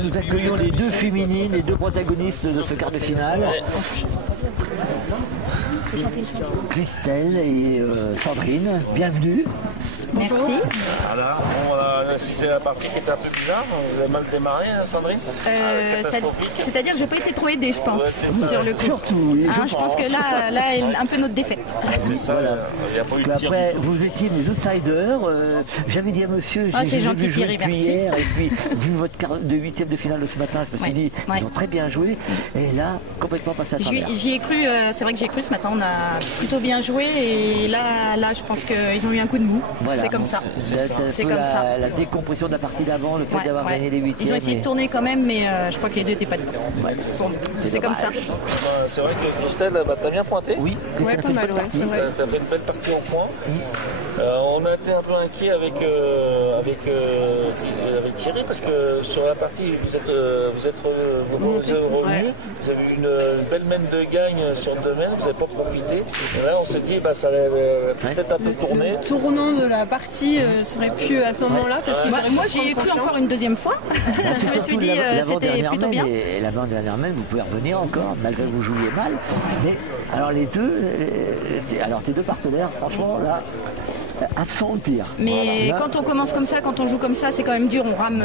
Nous accueillons les deux féminines, les deux protagonistes de ce quart de finale. Christelle et Sandrine, bienvenue. Merci. Voilà, bon, si c'est la partie qui était un peu bizarre, vous avez mal démarré, Sandrine? C'est-à-dire que je n'ai pas été trop aidée, je pense, sur le coup. Surtout, oui, je pense que là est un peu notre défaite. C'est ça, il n'y a pas eu de tir. Après, vous étiez les outsiders. J'avais dit à monsieur, c'est gentil Thierry, merci. Hier, et puis, vu votre quart de huitième de finale de ce matin, je me suis dit, ils ont très bien joué. Et là, complètement passé à travers. J'y ai cru, c'est vrai que j'ai cru ce matin, on a plutôt bien joué. Et là je pense qu'ils ont eu un coup de mou. Voilà. C'est comme ça. C'est comme ça. La décompression de la partie d'avant, le fait d'avoir gagné les huitièmes. Ils ont essayé de tourner quand même, mais je crois que les deux n'étaient pas dedans. C'est comme ça. C'est vrai que Christelle, t'as bien pointé. Oui, pas mal, c'est vrai. T'as fait une belle partie en points. On a été un peu inquiet avec Thierry parce que sur la partie vous êtes revenus, vous avez eu une belle mène de gagne sur le domaine, vous n'avez pas profité. Et là on s'est dit ça allait peut-être un peu tourner. Le tournant de la partie serait pu à ce moment-là parce que moi j'y ai cru encore une deuxième fois. Je me suis dit c'était plutôt bien. Et l'avant-dernière main, vous pouvez revenir encore malgré que vous jouiez mal. Mais alors les deux, tes deux partenaires, franchement là. Absent au tir. Mais voilà. Quand on commence comme ça, quand on joue comme ça, c'est quand même dur. On rame,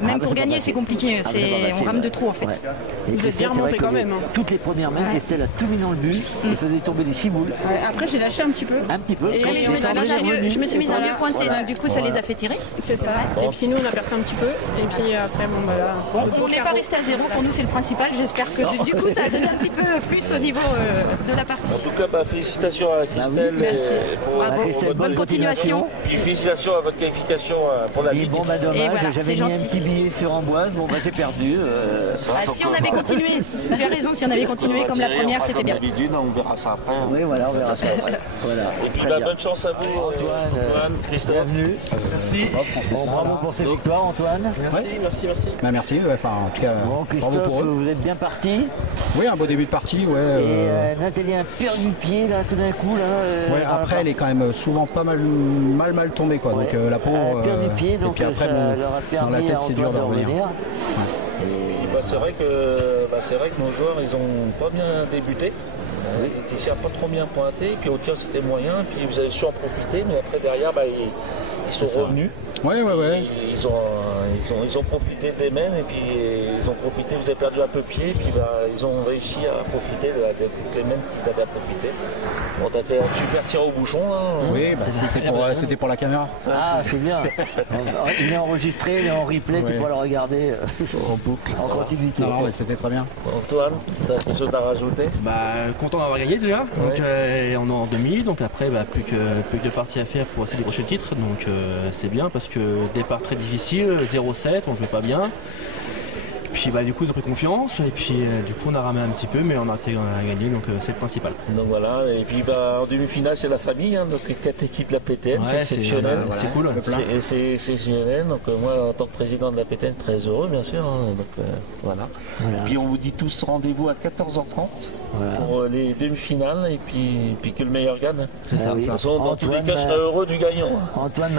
même pour gagner, c'est compliqué. On rame de trop en fait. Ouais. Vous êtes bien remonté quand même. Toutes les premières mains, Christelle a tout mis dans le but. Elle faisait tomber des ciboules. Après, j'ai lâché un petit peu. Un petit peu. Et je me suis mise à mieux pointer. Donc du coup, ça les a fait tirer. C'est ça. Et puis nous, on a percé un petit peu. Et puis après, là. On n'est pas resté à zéro. Pour nous, c'est le principal. J'espère que du coup, ça a donné un petit peu plus au niveau de la partie. En tout cas, félicitations à Christelle. Merci. Bravo. Bonne continuation. Puis félicitations à votre qualification pour la Ligue. Bon dommage, j'avais mis un petit billet sur Amboise, j'ai perdu. Si on avait continué, tu as raison, si on avait continué comme la première, c'était bien. D'habitude, on verra ça après. Oui, voilà, on verra ça après. Voilà. Et puis bonne chance à vous, Antoine, Christophe. Bienvenue. Merci. Bon, bravo pour cette victoire, Antoine. Merci. Merci, en tout cas, Christophe, bravo pour eux. Vous êtes bien parti. Oui, un beau début de partie, Et Nathalie a perdu pied, là, tout d'un coup, là. Après, elle est quand même souvent pas mal tombée, quoi. Donc la pauvre. Perdu pied, donc et puis après, dans la tête, c'est dur de revenir. C'est vrai que nos joueurs, ils ont pas bien débuté. Ici n'a pas trop bien pointé, puis au tir c'était moyen, puis vous avez su en profiter, mais après derrière ils sont revenus. Ouais. Ils ont profité des mènes et puis ils ont profité, vous avez perdu un peu pied, puis ils ont réussi à profiter de toutes les mènes qu'ils avaient à profiter. Bon, t'as fait un super tir au bouchon là. Oui, c'était pour la caméra. Ah, c'est bien. Il est enregistré, il est en replay, tu pourras le regarder en boucle, en continuité. Non, c'était très bien. Antoine, t'as quelque chose à rajouter? Content d'avoir gagné déjà. Donc, on est en demi, donc après plus que de parties à faire pour essayer de décrocher le titre. Donc c'est bien parce que départ très difficile, 0-7, on jouait pas bien. Puis du coup ils ont pris confiance et puis du coup on a ramé un petit peu mais on a gagné donc c'est le principal. Donc voilà, et puis en demi-finale c'est la famille, donc les 4 équipes de la PTN, c'est exceptionnel. C'est cool. C'est exceptionnel, donc moi en tant que président de la PTN très heureux bien sûr. Voilà. Et puis on vous dit tous rendez-vous à 14h30 pour les demi-finales et puis que le meilleur gagne. C'est ça. De toute façon, dans tous les cas je serai heureux du gagnant. Antoine